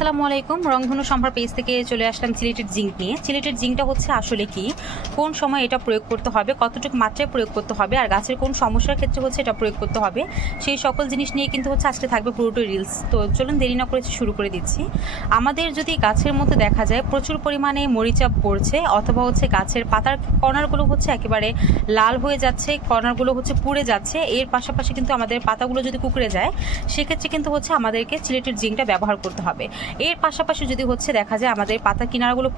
আসসালামু আলাইকুম। রংধনু সম্ভার পেজ থেকে চলে আসলাম সিলেটেড জিঙ্ক নিয়ে। সিলেটেড জিঙ্কটা হচ্ছে আসলে কি, কোন সময় এটা প্রয়োগ করতে হবে, কতটুকু মাত্রায় প্রয়োগ করতে হবে, আর গাছের কোন সমস্যার ক্ষেত্রে হচ্ছে এটা প্রয়োগ করতে হবে, সেই সকল জিনিস নিয়ে কিন্তু হচ্ছে আজকে থাকবে পুরোটাই রিলস। তো চলুন দেরি না করে শুরু করে দিচ্ছি। আমাদের যদি গাছের মধ্যে দেখা যায় প্রচুর পরিমাণে মরিচা পড়ছে, অথবা হচ্ছে গাছের পাতার কর্নারগুলো হচ্ছে একেবারে লাল হয়ে যাচ্ছে, কর্নারগুলো হচ্ছে পুড়ে যাচ্ছে, এর পাশাপাশি কিন্তু আমাদের পাতাগুলো যদি কুকড়ে যায়, সেক্ষেত্রে কিন্তু হচ্ছে আমাদেরকে সিলেটেড জিঙ্কটা ব্যবহার করতে হবে। এর পাশাপাশি যদি হচ্ছে দেখা যায় আমাদের পাতা কিনারাগুলো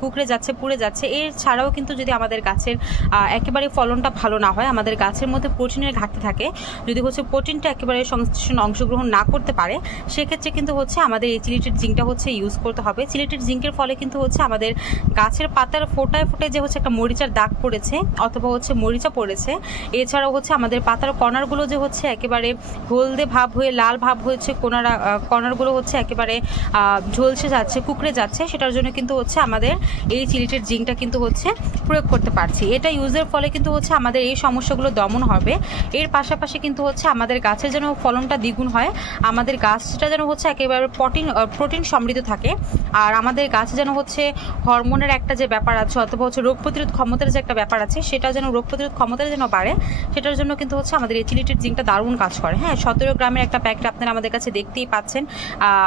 কুকড়ে যাচ্ছে, পুড়ে যাচ্ছে, এর ছাড়াও কিন্তু যদি আমাদের গাছের একেবারে ফলনটা ভালো না হয়, আমাদের গাছের মধ্যে প্রোটিনের ঘাটতি থাকে, যদি হচ্ছে প্রোটিনটা একেবারে সংশ্লেষণে অংশগ্রহণ না করতে পারে, সেক্ষেত্রে কিন্তু হচ্ছে আমাদের এই সিলেটেড জিঙ্কটা হচ্ছে ইউজ করতে হবে। সিলেটেড জিঙ্কের ফলে কিন্তু হচ্ছে আমাদের গাছের পাতার ফোটায় ফোটায় যে হচ্ছে একটা মরিচার দাগ পড়েছে অথবা হচ্ছে মরিচা পড়েছে, এছাড়াও হচ্ছে আমাদের পাতার কর্নারগুলো যে হচ্ছে একেবারে হলদে ভাব হয়ে লাল ভাব হয়েছে, কর্নারগুলো হচ্ছে একেবারে ঝলসে যাচ্ছে, কুকড়ে যাচ্ছে, সেটার জন্য কিন্তু হচ্ছে আমাদের এই সিলেটেড জিঙ্কটা কিন্তু হচ্ছে প্রয়োগ করতে পারছি। এটা ইউজের ফলে কিন্তু হচ্ছে আমাদের এই সমস্যাগুলো দমন হবে। এর পাশাপাশি কিন্তু হচ্ছে আমাদের গাছের যেন ফলনটা দ্বিগুণ হয়, আমাদের গাছটা যেন হচ্ছে একেবারে প্রোটিন সমৃদ্ধ থাকে, আর আমাদের গাছ যেন হচ্ছে হরমোনের একটা যে ব্যাপার আছে অথবা হচ্ছে রোগ প্রতিরোধ ক্ষমতার যে একটা ব্যাপার আছে, সেটা যেন রোগ প্রতিরোধ ক্ষমতাটা যেন বাড়ে, সেটার জন্য কিন্তু হচ্ছে আমাদের এই সিলেটেড জিঙ্কটা দারুণ কাজ করে। হ্যাঁ, 17 গ্রামের একটা প্যাকেট আপনারা আমাদের কাছে দেখতেই পাচ্ছেন,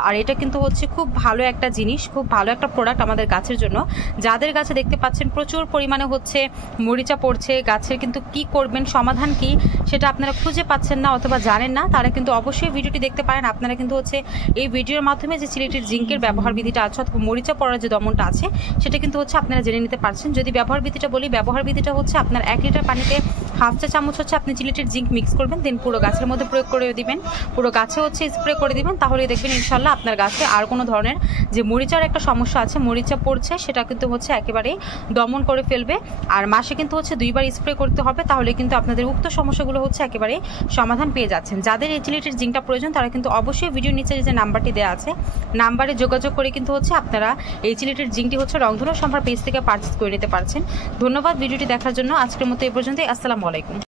আর এটা কিন্তু হচ্ছে খুব ভালো একটা জিনিস, খুব ভালো একটা প্রোডাক্ট আমাদের গাছের জন্য। যাদের গাছে দেখতে পাচ্ছেন প্রচুর পরিমাণে হচ্ছে মরিচা পড়ছে, গাছের কিন্তু কি করবেন, সমাধান কি সেটা আপনারা খুঁজে পাচ্ছেন না অথবা জানেন না, তারা কিন্তু অবশ্যই ভিডিওটি দেখতে পারেন। আপনারা কিন্তু হচ্ছে এই ভিডিওর মাধ্যমে যে সিলেটেড জিঙ্কের ব্যবহার বিধিটা আছে অথবা মরিচা পড়ার যে দমনটা আছে, সেটা কিন্তু হচ্ছে আপনারা জেনে নিতে পারছেন। যদি ব্যবহার বিধিটা বলি, ব্যবহার বিধিটা হচ্ছে আপনার 1 লিটার পানিতে হাফ চা চামচ হচ্ছে আপনি সিলেটেড জিঙ্ক মিক্স করবেন, দেন পুরো গাছের মধ্যে প্রয়োগ করে দিবেন, পুরো গাছে হচ্ছে স্প্রে করে দিবেন, তাহলে দেখবেন ইনশাল্লাহ আপনার গাছে আর কোনো ধরনের যে মরিচার একটা সমস্যা আছে, মরিচা পড়ছে, সেটা কিন্তু হচ্ছে একেবারেই দমন করে ফেলবে। আর মাসে কিন্তু হচ্ছে 2 বার স্প্রে করতে হবে, তাহলে কিন্তু আপনাদের উক্ত সমস্যাগুলো হচ্ছে একেবারে সমাধান পেয়ে যাচ্ছেন। যাদের এই সিলেটেড জিঙ্কটা প্রয়োজন, তারা কিন্তু অবশ্যই ভিডিওর নিচে যে নাম্বারটি দেওয়া আছে, নাম্বারে যোগাযোগ করে কিন্তু হচ্ছে আপনারা এই সিলেটেড জিঙ্কটি হচ্ছে রংধনু সম্ভার পেজ থেকে পারচেজ করে নিতে পারছেন। ধন্যবাদ ভিডিওটি দেখার জন্য। আজকের মতো এই পর্যন্তই। আসসালামু আলাইকুম।